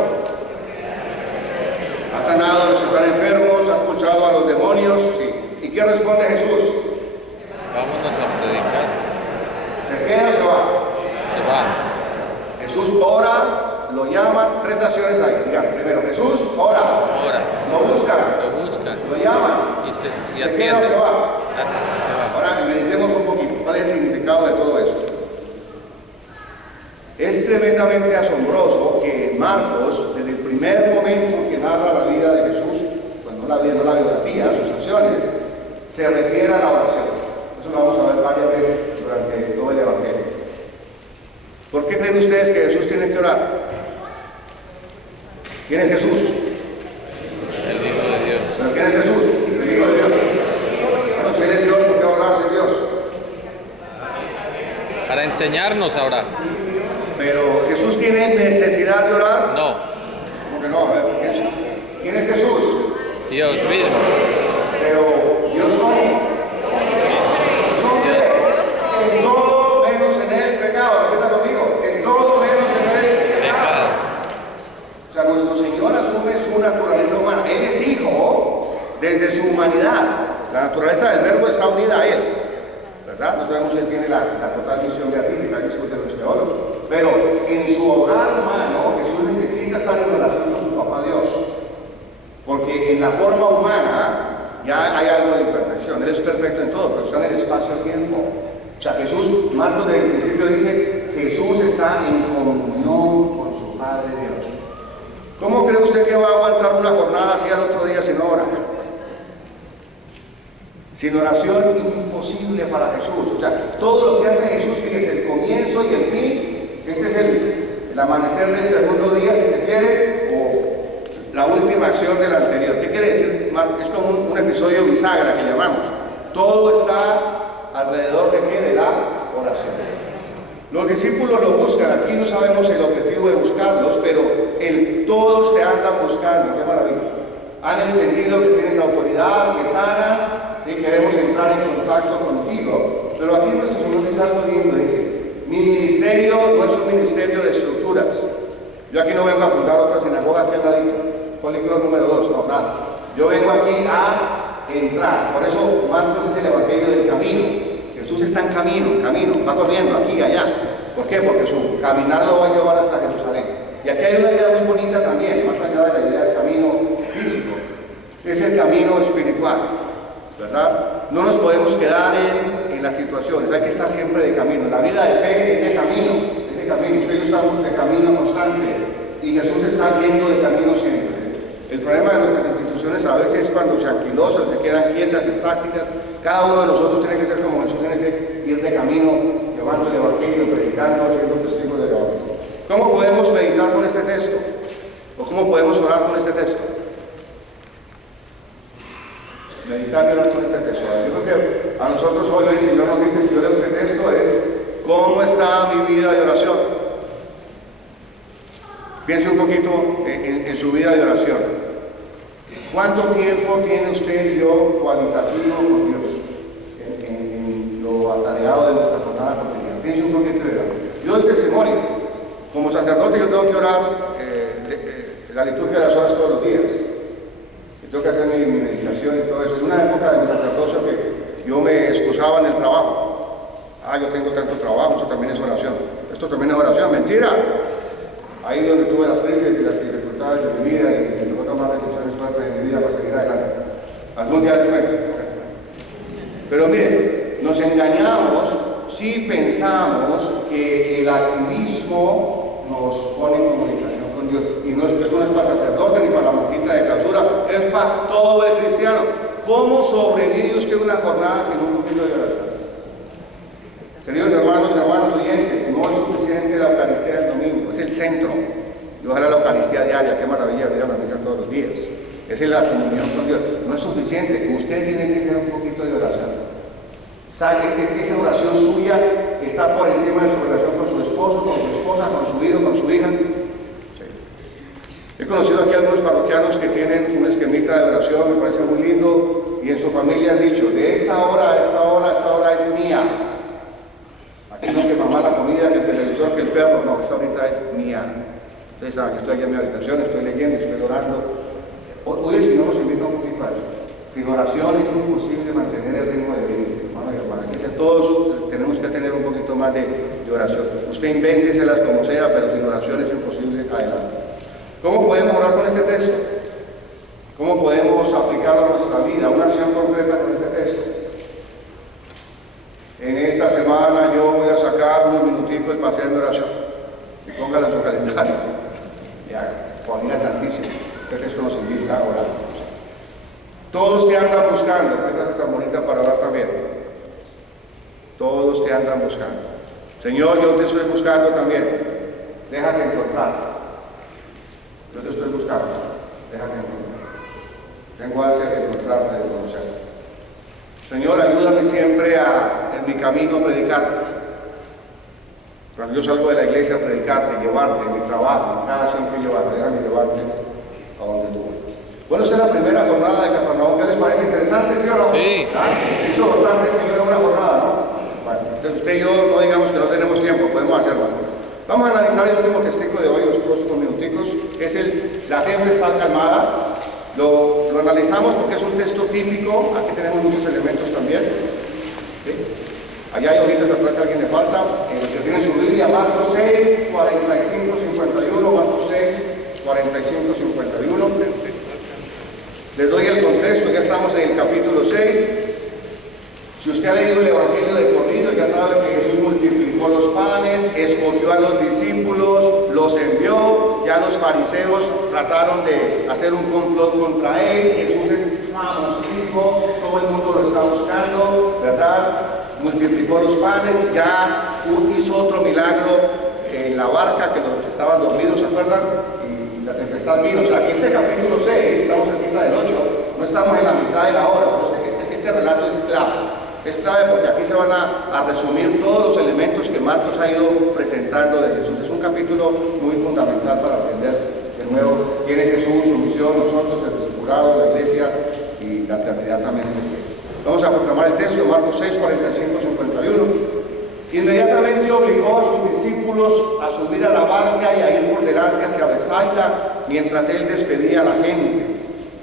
Ha sanado a los que están enfermos, ha expulsado a los demonios, sí. ¿Y qué qué responde Jesús? Vámonos a predicar. ¿Se queda o se va? Se va. Jesús ora, lo llaman, 3 acciones ahí. Digan, primero, Jesús ora, Ahora lo buscan, lo buscan lo llaman, y ¿se queda o atienden. se va? Se va. Ahora meditemos un poquito, ¿cuál es el significado de todo esto? Es tremendamente asombroso que Marcos, desde el primer momento que narra la vida de Jesús, cuando no la biografía, sus acciones, se refiere a la oración. Eso lo vamos a ver varias veces durante todo el Evangelio. ¿Por qué creen ustedes que Jesús tiene que orar? ¿Quién es Jesús? El Hijo de Dios. ¿Pero quién es Jesús? El Hijo de Dios. Bueno, si Él es Dios, ¿por qué orar a Dios? Para enseñarnos a orar. Pero ¿Jesús tiene necesidad de orar? No, ¿Cómo que no? A ver, ¿quién es Jesús? Dios mismo. Pero Dios no. Dios. En todo menos en el pecado. Repita conmigo. En todo menos en el Pecado. O sea, nuestro Señor asume su naturaleza humana. Él es hijo desde su humanidad. La naturaleza del verbo está unida a Él. ¿Verdad? No sabemos si Él tiene la total visión beatífica, discuten los teólogos. Pero en su obrar humano, Jesús necesita estar en relación con su papá Dios. Porque en la forma humana ya hay algo de imperfección. Él es perfecto en todo, pero está en el espacio-tiempo. O sea, Jesús, Marcos desde el principio dice, Jesús está en comunión con su Padre Dios. ¿Cómo cree usted que va a aguantar una jornada así al otro día sin hora? Sin oración, imposible para Jesús. O sea, todo lo que hace Jesús es el comienzo y el fin. Este es el amanecer del segundo día, si se quiere, o la última acción del anterior. ¿Qué quiere decir? Es como un episodio bisagra que llamamos. Todo está alrededor de qué? De la oración. Los discípulos lo buscan. Aquí no sabemos el objetivo de buscarlos, pero todos te andan buscando. ¡Qué maravilla! Han entendido que tienes autoridad, que sanas, y queremos entrar en contacto contigo. Pero aquí nuestro Señor dice algo lindo, dice, mi ministerio no es un ministerio de estructuras. Yo aquí no vengo a fundar otra sinagoga aquí al ladito, Policlón número 2, no, nada. Yo vengo aquí a entrar. Por eso Marcos es el evangelio del camino. Jesús está en camino, va corriendo aquí, allá. ¿Por qué? Porque su caminar lo va a llevar hasta Jerusalén. Y aquí hay una idea muy bonita también, más allá de la idea del camino físico. Es el camino espiritual, ¿verdad? No nos podemos quedar en las situaciones, hay que estar siempre de camino. La vida de fe es de camino, ustedes estamos de camino constante y Jesús está yendo de camino siempre. El problema de nuestras instituciones a veces es cuando se anquilosas, se quedan quietas, estáticas. Cada uno de nosotros tiene que ser como Jesús, tiene que ir de camino, llevando el evangelio, predicando, siendo testigos del evangelio. ¿Cómo podemos meditar con este texto? ¿O cómo podemos orar con este texto? Meditar y orar con este texto. Yo creo que a nosotros hoy el Señor nos dice, si yo leo este texto, es ¿cómo está mi vida de oración? Piense un poquito en su vida de oración. ¿Cuánto tiempo tiene usted y yo cualitativo con Dios? En lo atareado de nuestra jornada cotidiana. Piense un poquito de oración. Yo doy testimonio. Como sacerdote yo tengo que orar la liturgia de las horas todos los días. Tengo que hacer mi meditación y todo eso. En una época de mi sacerdocio que yo me excusaba en el trabajo. Yo tengo tanto trabajo, eso también es oración. Esto también es oración, mentira. Ahí donde tuve las crisis y las dificultades de mi vida y luego tomar decisiones fuertes en mi vida para seguir adelante. Algún día les cuento. Pero miren, nos engañamos si pensamos que el activismo nos pone en comunicación con Dios. Y esto no es para sacerdote ni para la monjita de clausura, es para todo el cristiano. ¿Cómo sobrevive usted una jornada sin un poquito de oración? Queridos hermanos y hermanas oyentes, no es suficiente la Eucaristía del domingo, es el centro. Y ojalá la Eucaristía diaria, qué maravilla ir a la misa todos los días. Esa es la comunión con Dios. No es suficiente, usted tiene que hacer un poquito de oración. Sabe que esa oración suya está por encima de su relación con su esposo, con su esposa, con su hijo, con su hija. Sí. He conocido aquí algunos parroquianos que tienen un esquemita de oración, me parece muy lindo, y en su familia han dicho, de esta hora a esta hora, esta hora es mía. Aquí no que mamá la comida, que el televisor, que el perro, no, esta ahorita es mía. Ustedes saben que estoy aquí en mi habitación, estoy leyendo, estoy orando. Hoy el Señor nos invita un poquito a eso. Sin oración es imposible mantener el ritmo de vida, hermano y hermana. Todos tenemos que tener un poquito más de oración. Usted invénteselas como sea, pero sin oración es imposible adelante. ¿Cómo podemos orar con este texto? ¿Cómo podemos aplicarlo a nuestra vida? Una acción concreta con este texto. En esta semana yo voy a sacar unos minuticos para hacer mi oración. Y póngala en su calendario. Ya, Juanina Santísima. Este texto nos invita a orar. Todos te andan buscando. Qué frase tan bonita para orar también. Todos te andan buscando. Señor, yo te estoy buscando también. Déjate encontrar. Yo te estoy buscando. Déjate encontrar. Tengo ansia de encontrarte, de conocerte. Señor, ayúdame siempre en mi camino a predicarte. Cuando yo salgo de la iglesia a predicarte, llevarte, en mi trabajo, en cada acción que llevarte, déjame llevarte a donde tú vas. Bueno, esta es la primera jornada de Cafarnaúm. ¿Qué les parece interesante, sí o no? Sí. Hizo bastante, señor, una jornada, ¿no? Bueno, entonces usted y yo no digamos que no tenemos tiempo, podemos hacerlo. Vamos a analizar el último testigo de hoy, los próximos minuticos. Es la gente está calmada. Lo analizamos porque es un texto típico. Aquí tenemos muchos elementos también. ¿Sí? Allá hay ahorita atrás a alguien le falta. El que tiene su Biblia, Marcos 6, 45, 51. Marcos 6, 45, 51. Les doy el contexto, ya estamos en el capítulo 6. Si usted ha leído el Evangelio de corrido, ya sabe que Jesús multiplicó los panes, escogió a los discípulos, los envió. Ya los fariseos trataron de hacer un complot contra él. Jesús es famosísimo, todo el mundo lo está buscando, ¿verdad? Multiplicó los panes, ya hizo otro milagro en la barca, que los estaban dormidos, ¿se acuerdan? Y la tempestad vino. O sea, aquí este capítulo 6, estamos en mitad del 8, no estamos en la mitad de la hora, pero este relato es clave. Es clave porque aquí se van a resumir todos los elementos que Marcos ha ido presentando de Jesús. Es un capítulo muy fundamental para aprender de nuevo quién es Jesús, su misión, nosotros, el discipulado, la iglesia y la eternidad también. Vamos a proclamar el texto, Marcos 6, 45, 51. Inmediatamente obligó a sus discípulos a subir a la barca y a ir por delante hacia Besaida mientras él despedía a la gente.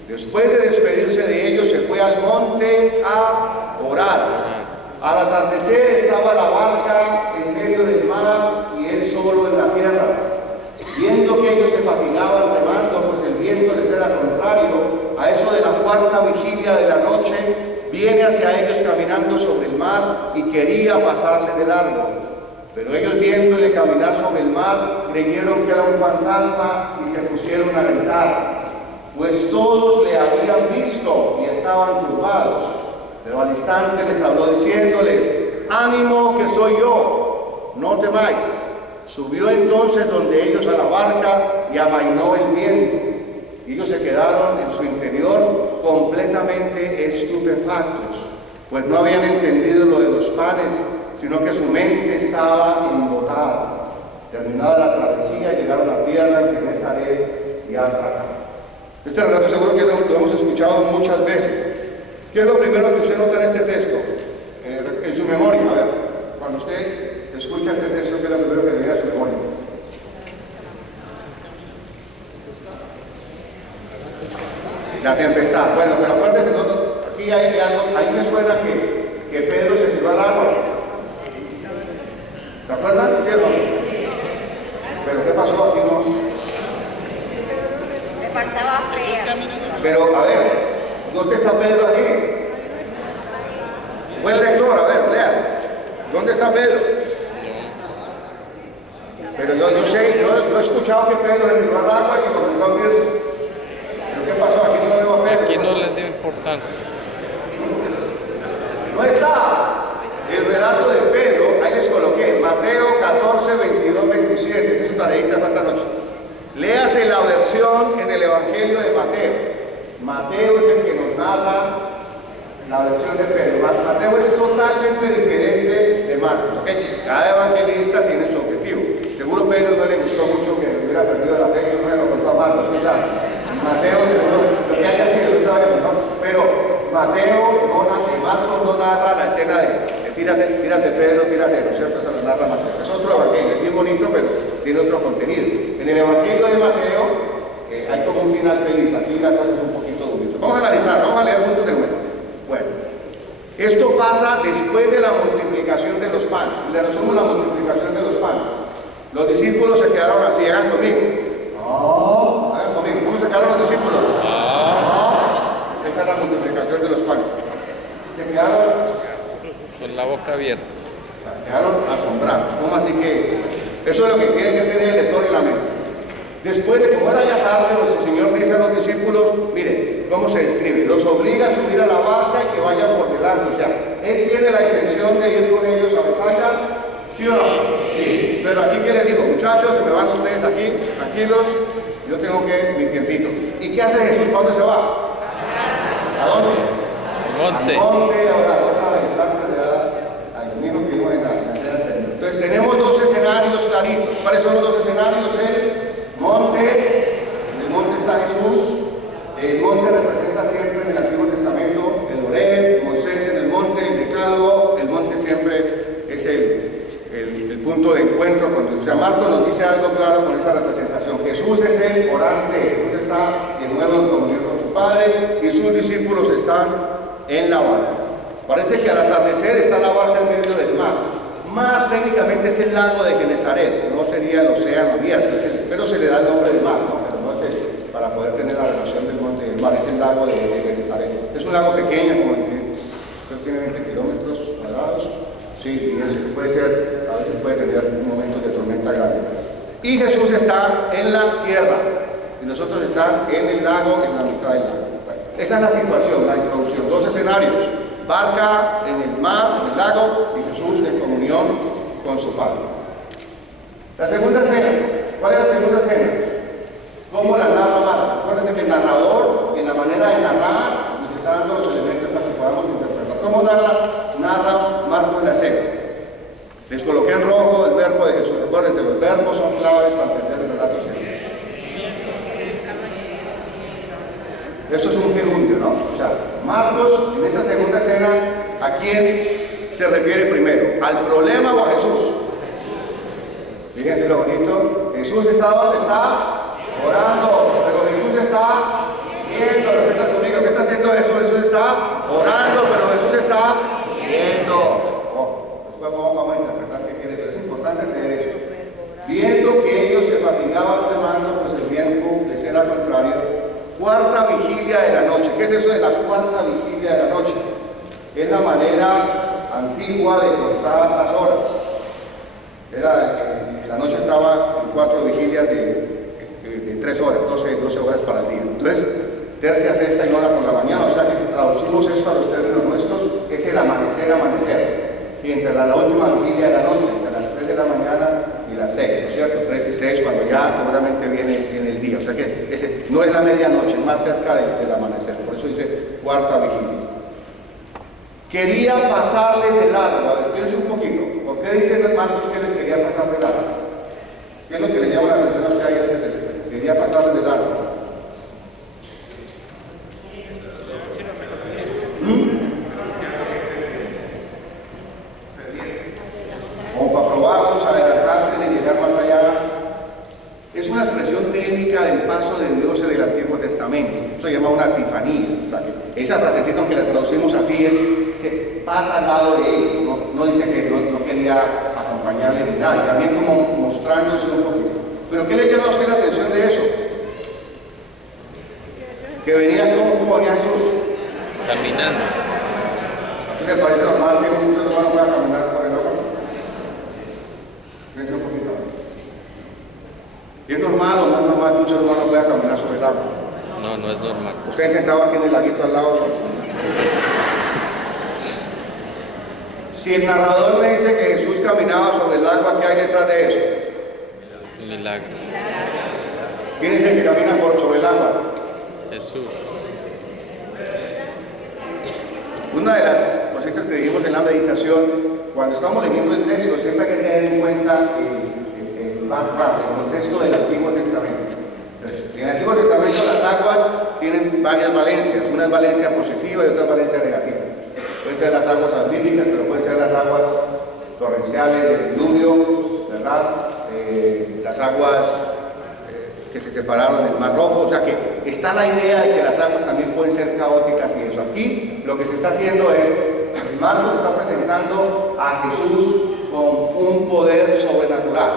Después de despedirse de ellos, se fue al monte a orar. Al atardecer estaba la barca en medio del mar y él solo en la tierra. Viendo que ellos se fatigaban remando, pues el viento les era contrario, a eso de la cuarta vigilia de la noche, viene hacia ellos caminando sobre el mar y quería pasarle de largo. Pero ellos, viéndole caminar sobre el mar, creyeron que era un fantasma y se pusieron a gritar, pues todos le habían visto y estaban turbados. Pero al instante les habló diciéndoles, ánimo que soy yo, no temáis. Subió entonces donde ellos a la barca y amainó el viento. Ellos se quedaron en su interior completamente estupefactos, pues no habían entendido lo de los panes, sino que su mente estaba embotada. Terminada la travesía, llegaron a tierra en Genesaret y Atraca. Este relato seguro que lo hemos escuchado muchas veces. ¿Qué es lo primero que usted nota en este texto? En su memoria, a ver, cuando usted escucha este texto, ¿qué es lo primero que le viene a su memoria? La tempestad. Bueno, pero acuérdense, aquí hay algo, ahí me suena que Pedro se tiró al agua. ¿Se acuerdan? ¿Sí o no? ¿Pero qué pasó aquí? No. Le faltaba fe. Pero, a ver, ¿dónde está Pedro aquí? Buen lector, a ver, lean. ¿Dónde está Pedro? Pero yo sé, yo he escuchado que Pedro le tiró al agua y comenzó a hundirse. ¿Pero qué pasó? Aquí no veo a Pedro. Aquí no les dio importancia. No está. El relato de Pedro, ahí les coloqué, Mateo 14, 22, 27. Esa es su tareita para esta noche. Léase la versión en el Evangelio de Mateo. Mateo es el que nos narra la versión de Pedro. Mateo es totalmente diferente de Marcos. ¿Okay? Cada evangelista tiene su objetivo. Seguro Pedro no le gustó mucho que hubiera perdido la fe y no se lo contó a Marcos. Mateo seguro, lo que haya sido, lo sabemos, ¿no? Pero Marcos no narra la escena de tírate Pedro, tírate, ¿no es cierto? Eso lo narra Mateo. Es otro evangelio, es bien bonito, pero tiene otro contenido. En el evangelio de Mateo hay como un final feliz. Aquí la cosa es un poquito dura. Vamos a analizar, vamos a leer juntos de nuevo. Esto pasa después de la multiplicación de los panes. Le resumo la multiplicación de los panes. Los discípulos se quedaron así, hagan conmigo. No, hagan conmigo. ¿Cómo se quedaron los discípulos? No. Esa es la multiplicación de los panes. Se quedaron con la boca abierta. Quedaron asombrados. ¿Cómo así que? Eso es lo que tiene que tener el lector en la mente. Después de como era ya tarde, nuestro Señor dice a los discípulos, mire, ¿cómo se describe? Los obliga a subir a la barca y que vayan por delante. O sea, Él tiene la intención de ir con ellos a Bethsaida, ¿sí o no? Sí. Pero aquí, ¿qué les digo? Muchachos, se me van ustedes aquí, tranquilos, yo tengo que mi tiempito. ¿Y qué hace Jesús? ¿Para dónde se va? ¿A dónde? Al monte. Al monte, ahora, otra vez, antes de dar al domingo que no es nada. Entonces, tenemos dos escenarios claritos. ¿Cuáles son los dos escenarios? El monte está Jesús, el monte representa siempre en el Antiguo Testamento el Oreb, Moisés en el monte, el Decálogo, el monte siempre es el punto de encuentro con Dios. O sea, Marcos nos dice algo claro con esa representación. Jesús es el orante, Jesús está de nuevo en comunión con su Padre y sus discípulos están en la barca. Parece que al atardecer está la barca en medio del mar. Mar técnicamente es el lago de Genesaret, no sería el océano abierto, pero se le da el nombre de mar, ¿no? Pero no es eso, para poder tener la relación del monte y del mar, es el lago de Genesaret. Es un lago pequeño, como tiene 20 kilómetros cuadrados, sí, y puede ser, a veces puede tener momentos de tormenta grande. Y Jesús está en la tierra, y nosotros estamos en el lago, en la mitad del lago. Bueno, esa es la situación, la introducción, dos escenarios. Barca en el mar, en el lago, y Jesús en comunión con su Padre. La segunda escena, ¿cuál es la segunda escena? ¿Cómo la narra Marcos? Acuérdense que el narrador, en la manera de narrar, nos está dando los elementos para que podamos interpretar. ¿Cómo narra Marcos la escena? Les coloqué en rojo el verbo de Jesús. Acuérdense, los verbos son claves para entender el relato científico. Eso es un gerundio, ¿no? O sea, Marcos, en esta segunda escena, ¿a quién se refiere primero? ¿Al problema o a Jesús? Fíjense lo bonito. Jesús está donde está orando, pero Jesús está viendo. Repita conmigo, ¿qué está haciendo Jesús? Jesús está orando, pero Jesús está viendo. Después vamos a interpretar qué quiere, pero es importante tener esto. Viendo que ellos se fatigaban remando, pues el tiempo les era contrario. Cuarta vigilia de la noche. ¿Qué es eso de la cuarta vigilia de la noche? Es la manera antigua de contar las horas. La noche estaba en 4 vigilias de 3 horas, 12 horas para el día. Entonces, tercia, sexta y nona por la mañana. O sea que si traducimos esto a los términos nuestros, es el amanecer. Sí, entre la última vigilia de la noche, entre las 3 de la mañana y las 6, ¿no es cierto? 3 y 6, cuando ya seguramente viene el día. O sea que ese no es la medianoche, es más cerca del amanecer. Por eso dice cuarta vigilia. Quería pasarle de largo. A ver, espérense un poquito. ¿Por qué dice Marcos que le quería pasar de largo? ¿Qué es lo que le llama la atención a usted ahí en ese texto? Quería pasarle de largo. Como para probarlos, adelantarse y llegar más allá. Es una expresión técnica del paso de Dios en el Antiguo Testamento. Eso se llama una epifanía. O sea, que esa frasecita, aunque la traducimos así, se pasa al lado de él. No dice que no quería acompañarle ni nada. También como mostrándose un poquito. Pero ¿qué le llama a usted la atención de eso? Que venía como venía Jesús. Caminando. ¿Así le parece normal que un hermano pueda caminar por el agua? Vente un poquito. ¿Es normal o no es normal que un ser humano pueda caminar sobre el agua? No, no es normal. ¿Usted ha intentado aquí en el laguito al lado? Si el narrador me dice que Jesús caminaba sobre el agua, ¿qué hay detrás de eso? Un milagro. ¿Quién es el que camina sobre el agua? Jesús. Una de las cositas que dijimos en la meditación, cuando estamos leyendo el texto, siempre hay que tener en cuenta el contexto del Antiguo Testamento. En el Antiguo Testamento las aguas tienen varias valencias, una es valencia positiva y otra es valencia negativa. Pueden ser las aguas salvíficas, pero pueden ser las aguas torrenciales del diluvio, ¿verdad? Las aguas que se separaron del Mar Rojo. O sea que está la idea de que las aguas también pueden ser caóticas y eso. Aquí lo que se está haciendo es Marcos está presentando a Jesús con un poder sobrenatural.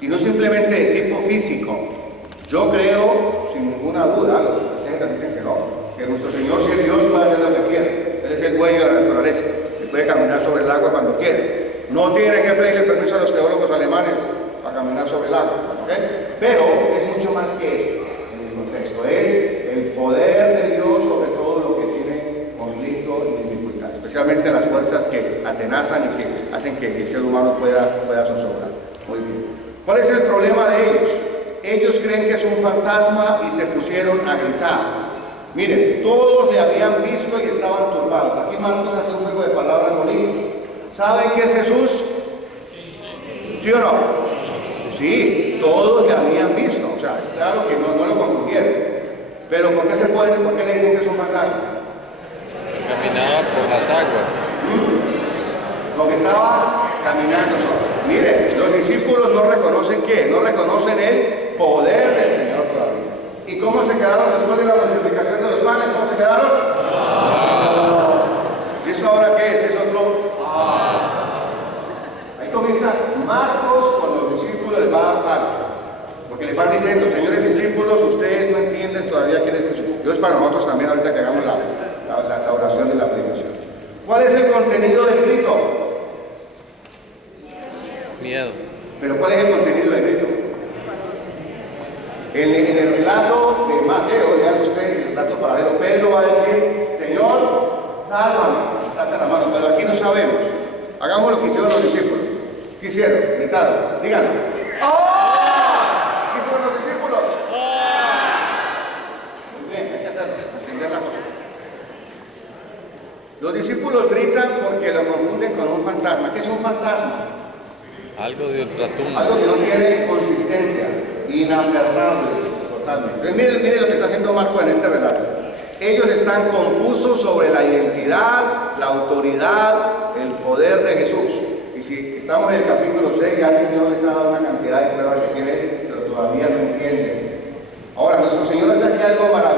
Y no simplemente de tipo físico. Yo creo, sin ninguna duda, los presentes dicen que no, que nuestro Señor, si es Dios, puede hacer lo que quiere. Él es el dueño de la naturaleza. Él puede caminar sobre el agua cuando quiere. No tiene que pedirle permiso a los teólogos alemanes para caminar sobre el agua. ¿Okay? Pero es mucho más que eso en el contexto. Es el poder de Dios sobre todo lo que tiene conflicto y dificultad. Especialmente las fuerzas que atenazan y que hacen que el ser humano pueda zozobrar. Muy bien. ¿Cuál es el problema de ellos? Ellos creen que es un fantasma y se pusieron a gritar. Miren, todos le habían visto y estaban turbados. Aquí Marcos hace un juego de palabras bonitas. ¿Saben qué es Jesús? ¿Sí o no? Sí, todos le habían visto. O sea, es claro que no lo confundieron. Pero ¿por qué ¿por qué le dicen que es un fantasma? Caminaba por las aguas. Lo que estaba caminando. Miren, los discípulos no reconocen ¿qué? No reconocen el poder del Señor todavía. ¿Y cómo se quedaron después de la multiplicación de los panes? ¿Cómo se quedaron? ¿Y eso ahora qué es? Es otro. Ahí comienza Marcos con los discípulos les va a dar palo. Porque les van diciendo, señores discípulos, ustedes no entienden todavía quién es Jesús. Dios para nosotros también ahorita que hagamos la oración de la predicación. ¿Cuál es el contenido del grito? Miedo. ¿Pero cuál es el contenido del grito? En el relato de Mateo, lean ustedes el relato paralelo, Pedro va a decir, Señor, sálvame, saca la mano, pero aquí no sabemos. Hagamos lo que hicieron los discípulos. ¿Qué hicieron? Gritaron, díganlo. ¿Qué hicieron los discípulos? Muy bien, hay que hacerlo, entender la cosa. Los discípulos gritan porque lo confunden con un fantasma. ¿Qué es un fantasma? Algo de ultratumba. Algo que no tiene consistencia, inaferrable, totalmente. Entonces, miren lo que está haciendo Marcos en este relato. Ellos están confusos sobre la identidad, la autoridad, el poder de Jesús. Y si estamos en el capítulo 6, ya el Señor les ha dado una cantidad de pruebas de quién es, pero todavía no entienden. Ahora, nuestro Señor hace aquí algo maravilloso.